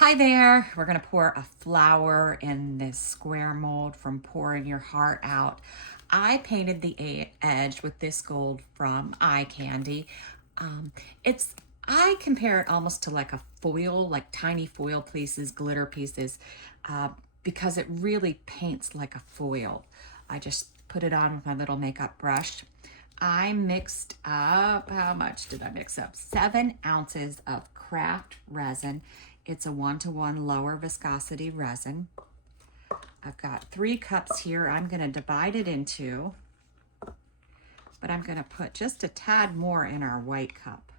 Hi there. We're going to pour a flower in this square mold from Pouring Your Heart Out. I painted the edge with this gold from Eye Candy. Um, it's I compare it almost to like a foil, like tiny foil pieces, glitter pieces, uh, because it really paints like a foil. I just put it on with my little makeup brush. I mixed up, how much did I mix up? 7 ounces of craft resin. It's a 1-to-1 lower viscosity resin. I've got 3 cups here. I'm going to divide it into, but I'm going to put just a tad more in our white cup.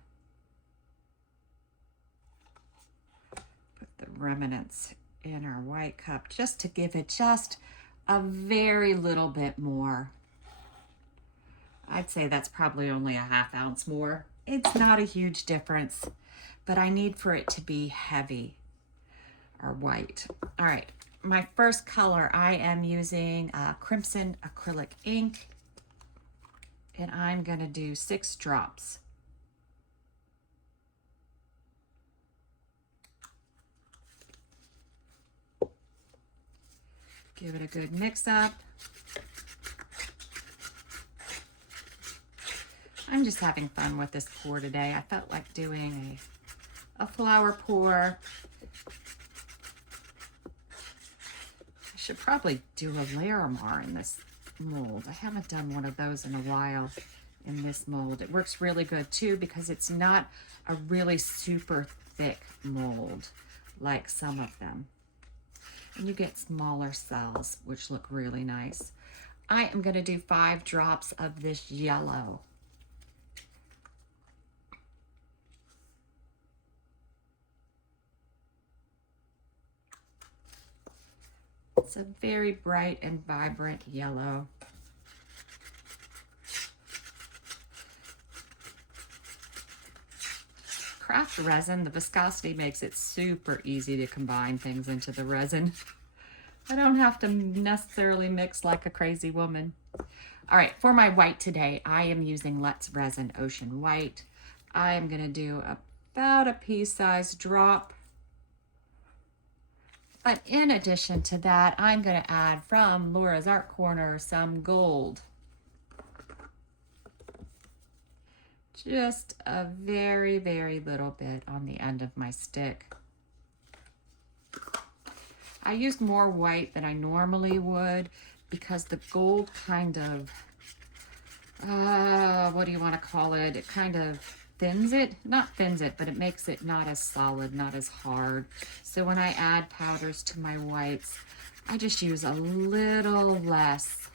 Put the remnants in our white cup just to give it just a very little bit more. I'd say that's probably only a 1/2 ounce more. It's not a huge difference, but I need for it to be heavy or white. All right, my first color, I am using Crimson acrylic ink, and I'm gonna do 6 drops. Give it a good mix up. I'm just having fun with this pour today. I felt like doing a flower pour. I should probably do a Larimar in this mold. I haven't done one of those in a while in this mold. It works really good too because it's not a really super thick mold like some of them. And you get smaller cells, which look really nice. I am going to do 5 drops of this yellow. It's a very bright and vibrant yellow. Craft resin, the viscosity makes it super easy to combine things into the resin. I don't have to necessarily mix like a crazy woman. All right, for my white today, I am using Let's Resin Ocean White. I am gonna do about a pea-sized drop. But in addition to that, I'm gonna add from Laura's Art Corner some gold. Just a very, very little bit on the end of my stick. I used more white than I normally would because the gold kind of, what do you want to call it? It kind of thins it, not thins it, but it makes it not as solid, not as hard. So when I add powders to my whites, I just use a little less.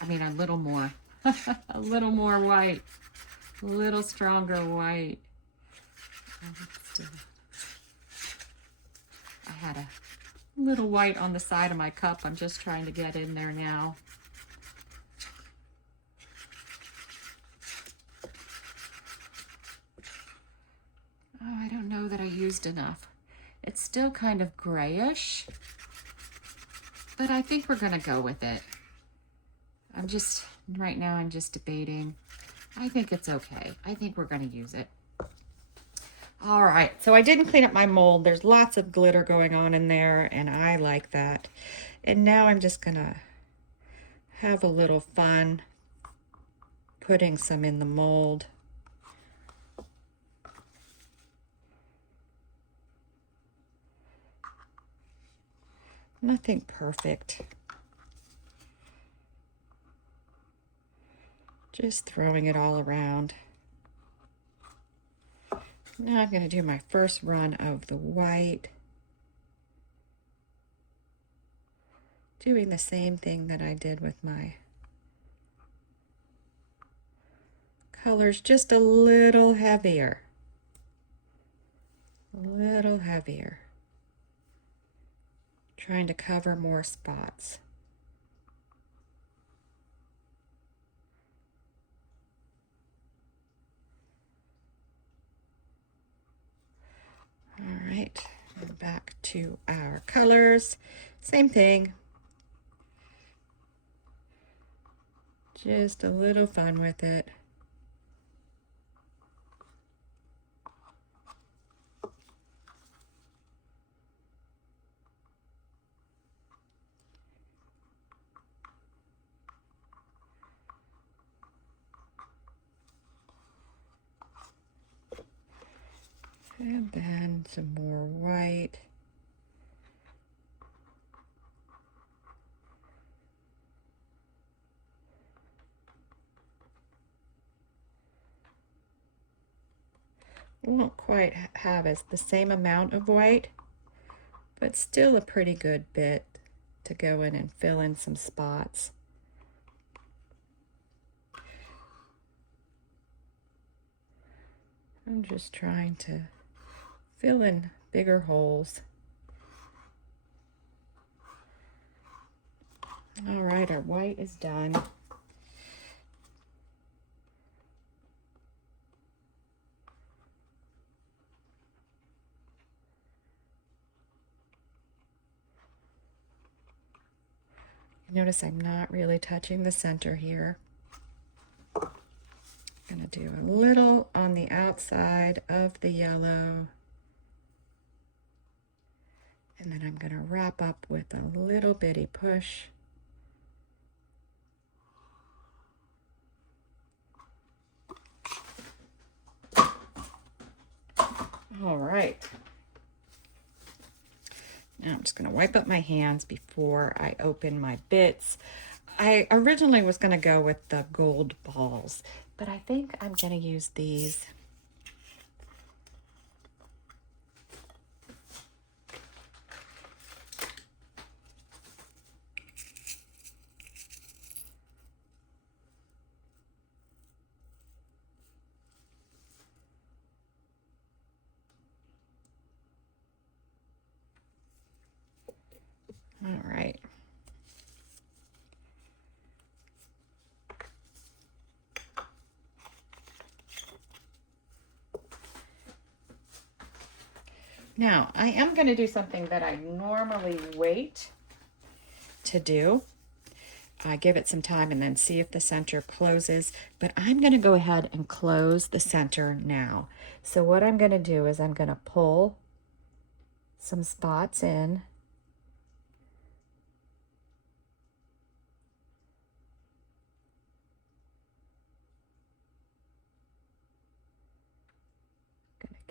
I mean, a little more, a little more white, a little stronger white. I had a little white on the side of my cup. I'm just trying to get in there now. Oh, I don't know that I used enough. It's still kind of grayish, but I think we're gonna go with it. Right now I'm just debating. I think it's okay. I think we're gonna use it. All right, so I didn't clean up my mold. There's lots of glitter going on in there, and I like that. And now I'm just gonna have a little fun putting some in the mold. Nothing perfect. Just throwing it all around. Now I'm going to do my first run of the white. Doing the same thing that I did with my colors, just a little heavier. A little heavier. Trying to cover more spots. All right, and back to our colors. Same thing. Just a little fun with it. And then some more white. Won't quite have the same amount of white, but still a pretty good bit to go in and fill in some spots. I'm just trying to fill in bigger holes. All right, our white is done. Notice I'm not really touching the center here. I'm going to do a little on the outside of the yellow. And then I'm going to wrap up with a little bitty push. All right. Now I'm just going to wipe up my hands before I open my bits. I originally was going to go with the gold balls, but I think I'm going to use these. All right. Now, I am going to do something that I normally wait to do. I give it some time and then see if the center closes, but I'm going to go ahead and close the center now. So what I'm going to do is I'm going to pull some spots in.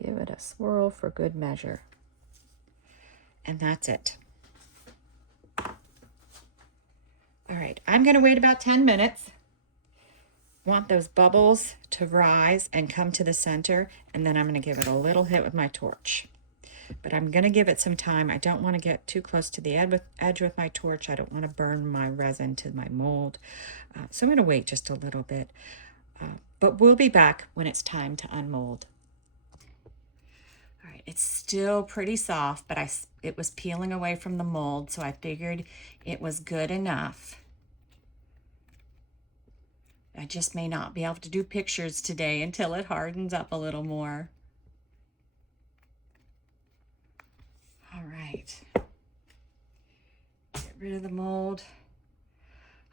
Give it a swirl for good measure. And that's it. All right, I'm gonna wait about 10 minutes. Want those bubbles to rise and come to the center, and then I'm gonna give it a little hit with my torch. But I'm gonna give it some time. I don't wanna get too close to the edge with my torch. I don't wanna burn my resin to my mold. So I'm gonna wait just a little bit. But we'll be back when it's time to unmold. It's still pretty soft, but it was peeling away from the mold, so I figured it was good enough. I just may not be able to do pictures today until it hardens up a little more. All right. Get rid of the mold.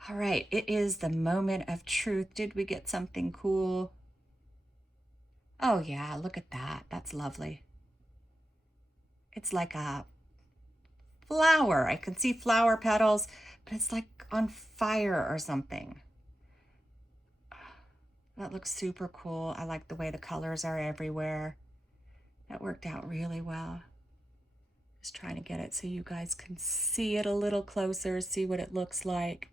All right, it is the moment of truth. Did we get something cool? Oh yeah, look at that. That's lovely. It's like a flower. I can see flower petals, but it's like on fire or something. That looks super cool. I like the way the colors are everywhere. That worked out really well. Just trying to get it so you guys can see it a little closer, see what it looks like.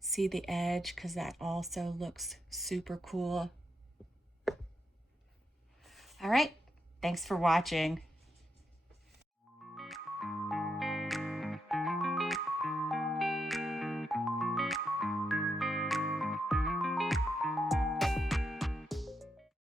See the edge, because that also looks super cool. All right, thanks for watching.